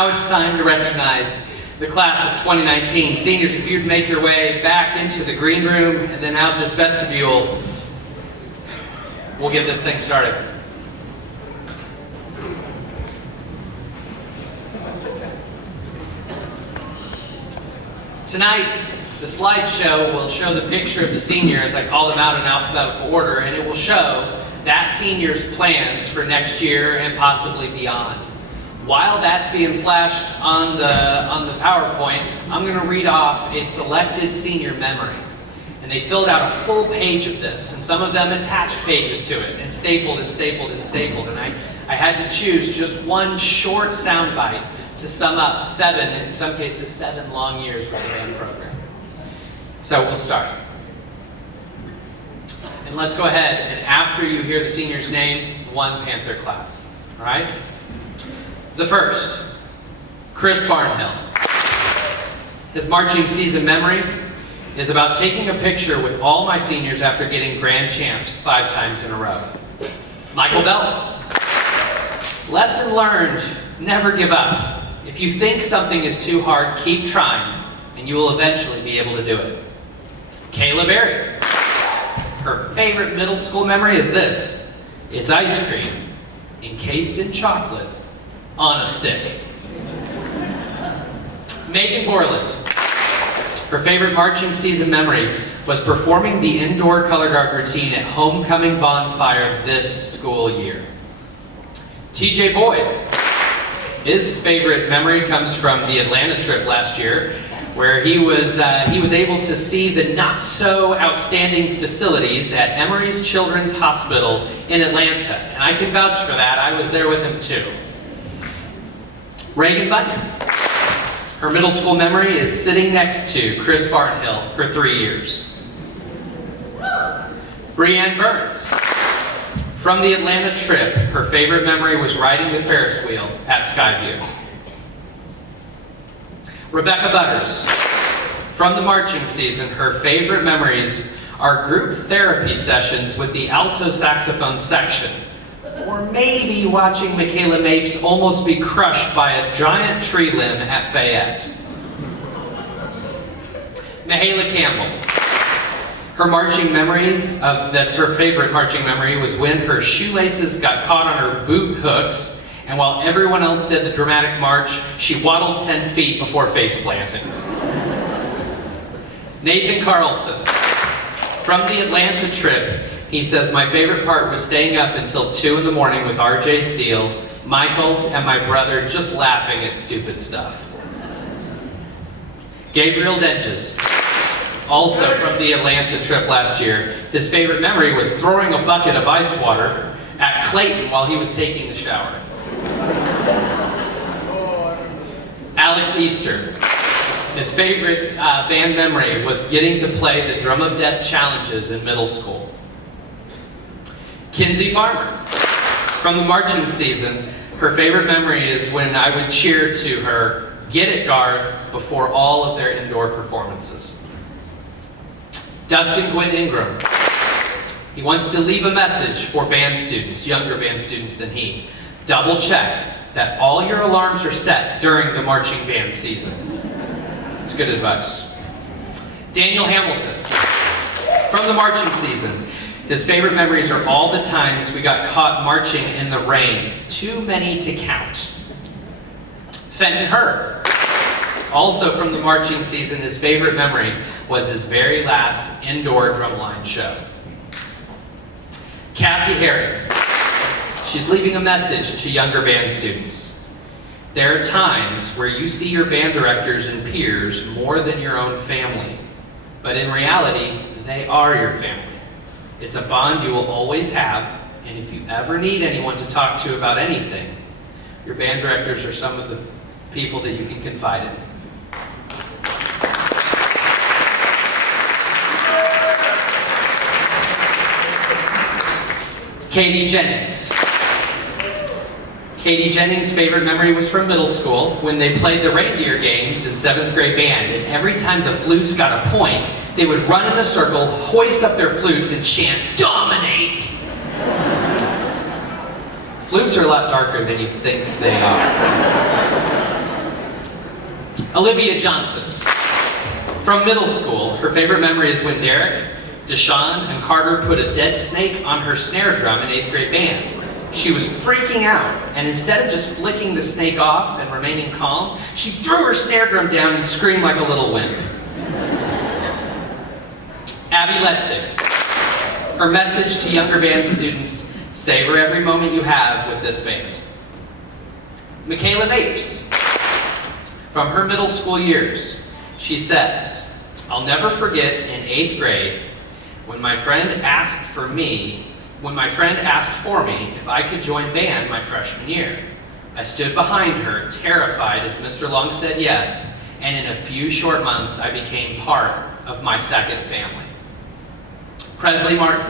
Now it's time to recognize the class of 2019. Seniors, if you'd make your way back into the green room and then out this vestibule, we'll get this thing started. Tonight, the slideshow will show the picture of the seniors. I call them out in alphabetical order, and it will show that senior's plans for next year and possibly beyond. While that's being flashed on the PowerPoint, I'm going to read off a selected senior memory. And they filled out a full page of this, and some of them attached pages to it, and stapled and stapled and stapled. And I had to choose just one short soundbite to sum up 7, in some cases 7 long years with the band program. So we'll start. And let's go ahead, and after you hear the senior's name, one Panther clap. All right? The first, Chris Barnhill. His marching season memory is about taking a picture with all my seniors after getting grand champs 5 times in a row. Michael Belts. Lesson learned, never give up. If you think something is too hard, keep trying, and you will eventually be able to do it. Kayla Berry. Her favorite middle school memory is this. It's ice cream, encased in chocolate, on a stick. Megan Borland. Her favorite marching season memory was performing the indoor color guard routine at Homecoming Bonfire this school year. TJ Boyd. His favorite memory comes from the Atlanta trip last year, where he was able to see the not so outstanding facilities at Emory's Children's Hospital in Atlanta. And I can vouch for that. I was there with him too. Reagan Button. Her middle school memory is sitting next to Chris Barnhill for 3 years. Breanne Burns. From the Atlanta trip, her favorite memory was riding the Ferris wheel at Skyview. Rebecca Butters. From the marching season, her favorite memories are group therapy sessions with the alto saxophone section, or maybe watching Michaela Mapes almost be crushed by a giant tree limb at Fayette. Mahala Campbell. Her marching memory, that's her favorite marching memory, was when her shoelaces got caught on her boot hooks, and while everyone else did the dramatic march, she waddled 10 feet before face planting. Nathan Carlson. From the Atlanta trip, he says, my favorite part was staying up until 2 in the morning with RJ Steele, Michael, and my brother just laughing at stupid stuff. Gabriel Denges. Also from the Atlanta trip last year, his favorite memory was throwing a bucket of ice water at Clayton while he was taking the shower. Alex Easter. His favorite band memory was getting to play the Drum of Death challenges in middle school. Kinsey Farmer. From the marching season, her favorite memory is when I would cheer to her Get It Guard before all of their indoor performances. Dustin Gwynn Ingram. He wants to leave a message for band students, younger band students than he. Double check that all your alarms are set during the marching band season. It's good advice. Daniel Hamilton. From the marching season, his favorite memories are all the times we got caught marching in the rain. Too many to count. Fenton Hurd. Also from the marching season, his favorite memory was his very last indoor drumline show. Cassie Herring. She's leaving a message to younger band students. There are times where you see your band directors and peers more than your own family, but in reality, they are your family. It's a bond you will always have, and if you ever need anyone to talk to about anything, your band directors are some of the people that you can confide in. Katie Jennings. Katie Jennings' favorite memory was from middle school when they played the reindeer games in 7th grade band, and every time the flutes got a point, they would run in a circle, hoist up their flutes, and chant, "Dominate!" Flutes are a lot darker than you think they are. Olivia Johnson. From middle school, her favorite memory is when Derek, Deshawn, and Carter put a dead snake on her snare drum in 8th grade band. She was freaking out, and instead of just flicking the snake off and remaining calm, she threw her snare drum down and screamed like a little wimp. Abby Letzig. Her message to younger band students: savor every moment you have with this band. Michaela Mapes. From her middle school years, she says, "I'll never forget in 8th grade when my friend asked for me if I could join band my freshman year. I stood behind her, terrified as Mr. Long said yes, and in a few short months I became part of my second family." Presley Martin.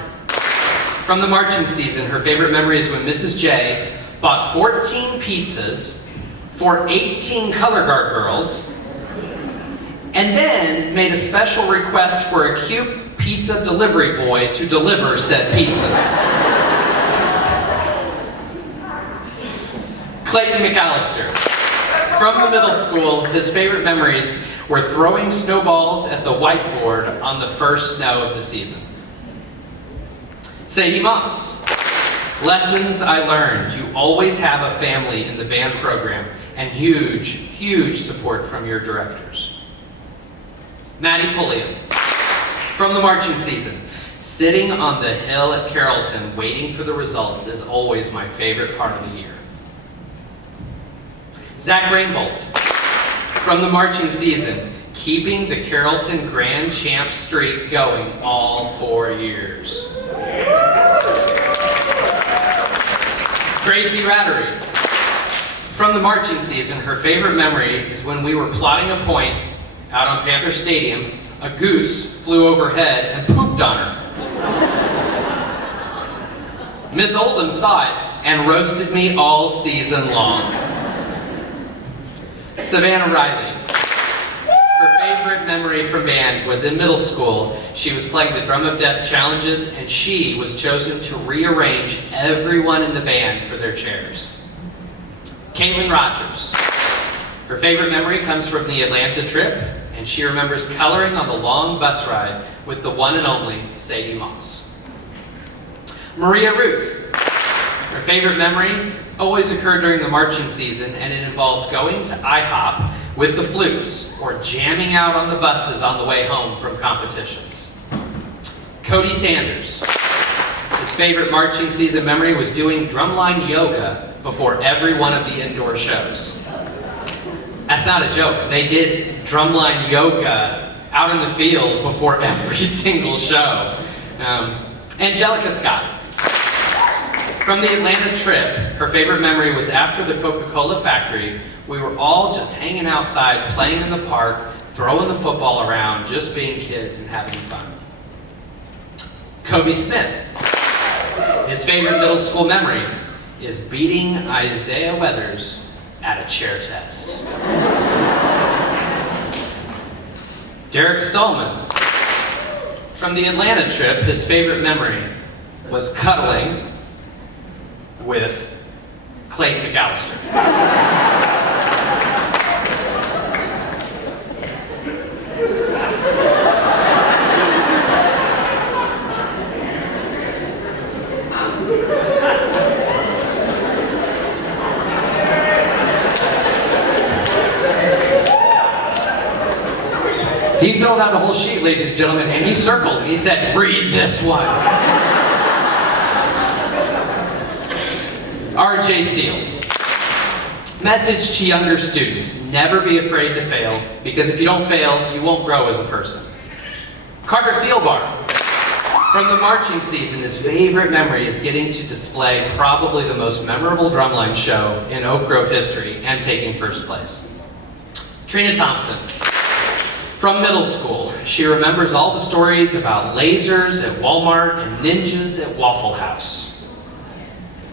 From the marching season, her favorite memory is when Mrs. J bought 14 pizzas for 18 color guard girls, and then made a special request for a cute pizza delivery boy to deliver said pizzas. Clayton McAllister. From the middle school, his favorite memories were throwing snowballs at the whiteboard on the first snow of the season. Sadie Moss. Lessons I learned: you always have a family in the band program, and huge, huge support from your directors. Maddie Pulliam. From the marching season, sitting on the hill at Carrollton waiting for the results is always my favorite part of the year. Zach Rainbolt. From the marching season, keeping the Carrollton Grand Champ streak going all 4 years. Gracie Rattery. From the marching season, her favorite memory is when we were plotting a point out on Panther Stadium, a goose flew overhead and pooped on her. Miss Oldham saw it and roasted me all season long. Savannah Riley. Her favorite memory from band was in middle school. She was playing the Drum of Death challenges, and she was chosen to rearrange everyone in the band for their chairs. Caitlin Rogers. Her favorite memory comes from the Atlanta trip, and she remembers coloring on the long bus ride with the one and only Sadie Moss. Maria Ruth. Her favorite memory always occurred during the marching season, and it involved going to IHOP with the Flutes or jamming out on the buses on the way home from competitions. Cody Sanders. His favorite marching season memory was doing drumline yoga before every one of the indoor shows. That's not a joke. They did drumline yoga out in the field before every single show. Angelica Scott. From the Atlanta trip, her favorite memory was after the Coca-Cola factory. We were all just hanging outside, playing in the park, throwing the football around, just being kids and having fun. Kobe Smith. His favorite middle school memory is beating Isaiah Weathers at a chair test. Derek Stallman. From the Atlanta trip, his favorite memory was cuddling with Clayton McAllister. He filled out a whole sheet, ladies and gentlemen, and he circled and he said, "Read this one." RJ Steele. Message to younger students: never be afraid to fail, because if you don't fail, you won't grow as a person. Carter Thielbar. From the marching season, his favorite memory is getting to display probably the most memorable drumline show in Oak Grove history and taking first place. Trina Thompson. From middle school, she remembers all the stories about lasers at Walmart and ninjas at Waffle House.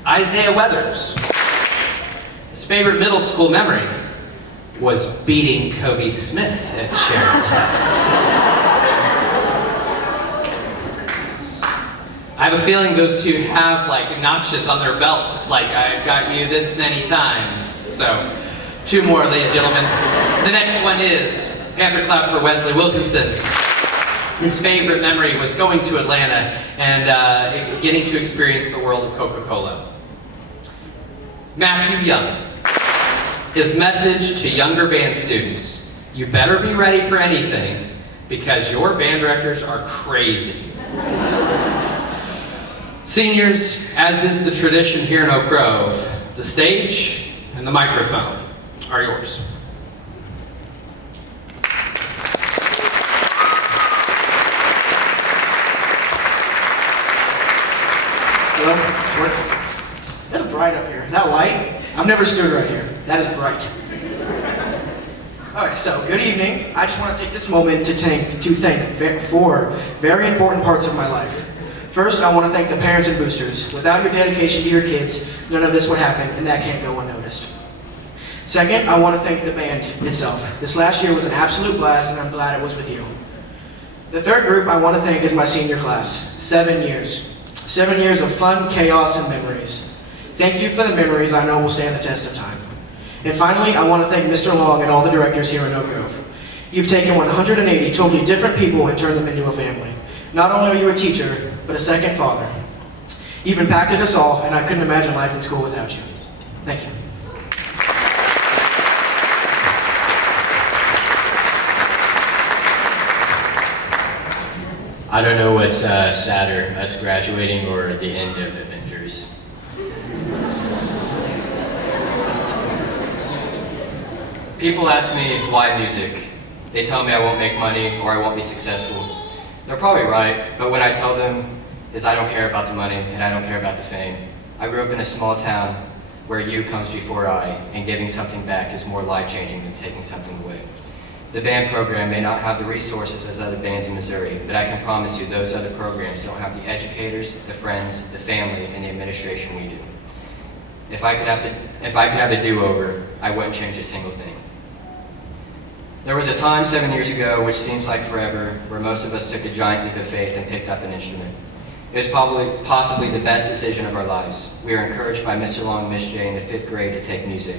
Isaiah Weathers. His favorite middle school memory was beating Kobe Smith at chair tests. I have a feeling those two have like notches on their belts. It's like, I've got you this many times. So, Two more, ladies and gentlemen. The next one is Panther clap for Wesley Wilkinson. His favorite memory was going to Atlanta and getting to experience the world of Coca-Cola. Matthew Young. His message to younger band students: you better be ready for anything because your band directors are crazy. Seniors, as is the tradition here in Oak Grove, the stage and the microphone are yours. Hello? Work? That's bright up here. That light? I've never stood right here. That is bright. Alright, so good evening. I just want to take this moment to thank four very important parts of my life. First, I want to thank the parents and boosters. Without your dedication to your kids, none of this would happen, and that can't go unnoticed. Second, I want to thank the band itself. This last year was an absolute blast, and I'm glad it was with you. The third group I want to thank is my senior class. 7 years. 7 years of fun, chaos, and memories. Thank you for the memories I know will stand the test of time. And finally, I want to thank Mr. Long and all the directors here in Oak Grove. You've taken 180 totally different people and turned them into a family. Not only are you a teacher, but a second father. You've impacted us all, and I couldn't imagine life in school without you. Thank you. I don't know what's sadder, us graduating or the end of Avengers. People ask me why music. They tell me I won't make money or I won't be successful. They're probably right, but what I tell them is I don't care about the money and I don't care about the fame. I grew up in a small town where you comes before I, and giving something back is more life-changing than taking something away. The band program may not have the resources as other bands in Missouri, but I can promise you those other programs don't have the educators, the friends, the family, and the administration we do. If I could have the do-over, I wouldn't change a single thing. There was a time 7 years ago, which seems like forever, where most of us took a giant leap of faith and picked up an instrument. It was possibly the best decision of our lives. We were encouraged by Mr. Long and Miss J in the 5th grade to take music.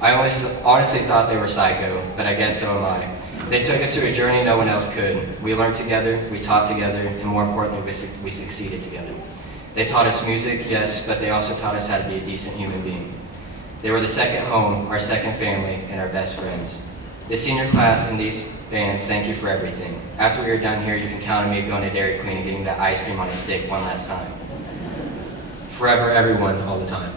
I honestly thought they were psycho, but I guess so am I. They took us through a journey no one else could. We learned together, we taught together, and more importantly, we succeeded together. They taught us music, yes, but they also taught us how to be a decent human being. They were the second home, our second family, and our best friends. The senior class and these bands, thank you for everything. After we are done here, you can count on me going to Dairy Queen and getting that ice cream on a stick one last time. Forever, everyone, all the time.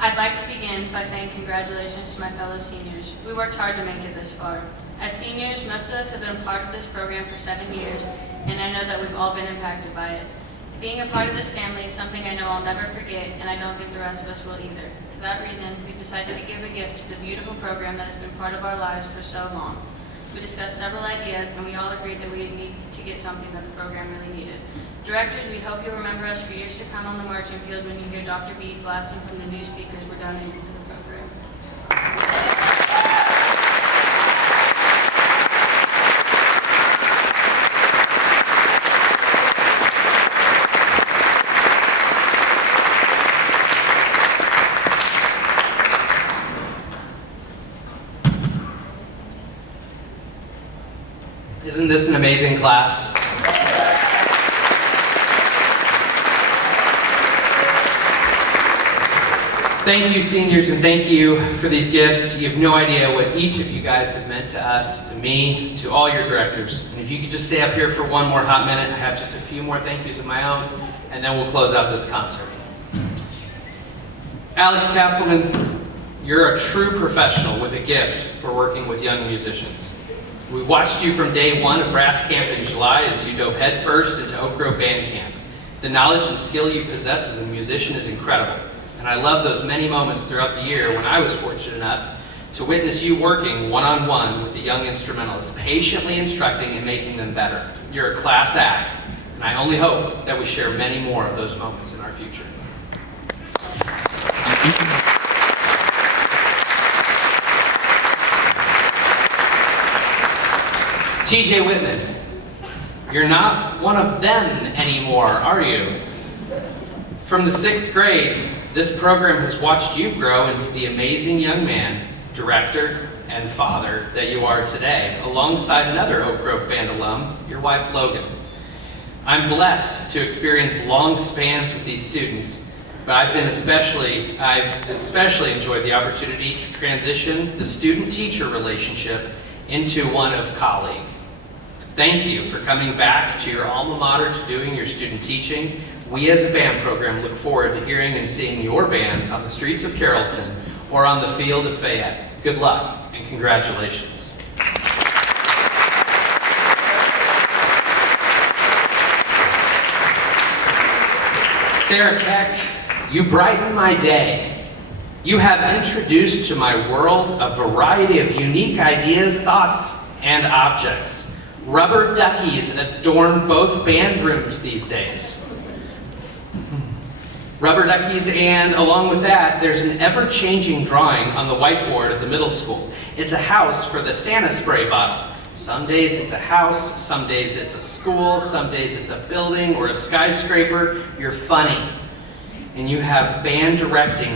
I'd like to begin by saying congratulations to my fellow seniors. We worked hard to make it this far. As seniors, most of us have been a part of this program for 7 years, and I know that we've all been impacted by it. Being a part of this family is something I know I'll never forget, and I don't think the rest of us will either. For that reason, we decided to give a gift to the beautiful program that has been part of our lives for so long. We discussed several ideas, and we all agreed that we need to get something that the program really needed. Directors, we hope you'll remember us for years to come on the marching field when you hear Dr. B blasting from the new speakers we're donating to the program. Isn't this an amazing class? Thank you, seniors, and thank you for these gifts. You have no idea what each of you guys have meant to us, to me, to all your directors. And if you could just stay up here for one more hot minute, I have just a few more thank yous of my own, and then we'll close out this concert. Alex Castleman, you're a true professional with a gift for working with young musicians. We watched you from day one of Brass Camp in July as you dove headfirst into Oak Grove Band Camp. The knowledge and skill you possess as a musician is incredible. And I love those many moments throughout the year when I was fortunate enough to witness you working one-on-one with the young instrumentalists, patiently instructing and making them better. You're a class act, and I only hope that we share many more of those moments in our future. TJ Whitman, You're not one of them anymore, are you? From the 6th grade, this program has watched you grow into the amazing young man, director, and father that you are today, alongside another Oak Grove Band alum, your wife Logan. I'm blessed to experience long spans with these students, but I've especially enjoyed the opportunity to transition the student-teacher relationship into one of colleague. Thank you for coming back to your alma mater to doing your student teaching. We as a band program look forward to hearing and seeing your bands on the streets of Carrollton or on the field of Fayette. Good luck and congratulations. Sarah Keck, you brighten my day. You have introduced to my world a variety of unique ideas, thoughts, and objects. Rubber duckies adorn both band rooms these days. Rubber duckies, and along with that, there's an ever-changing drawing on the whiteboard at the middle school. It's a house for the Santa spray bottle. Some days it's a house, some days it's a school, some days it's a building or a skyscraper. You're funny. And you have band directing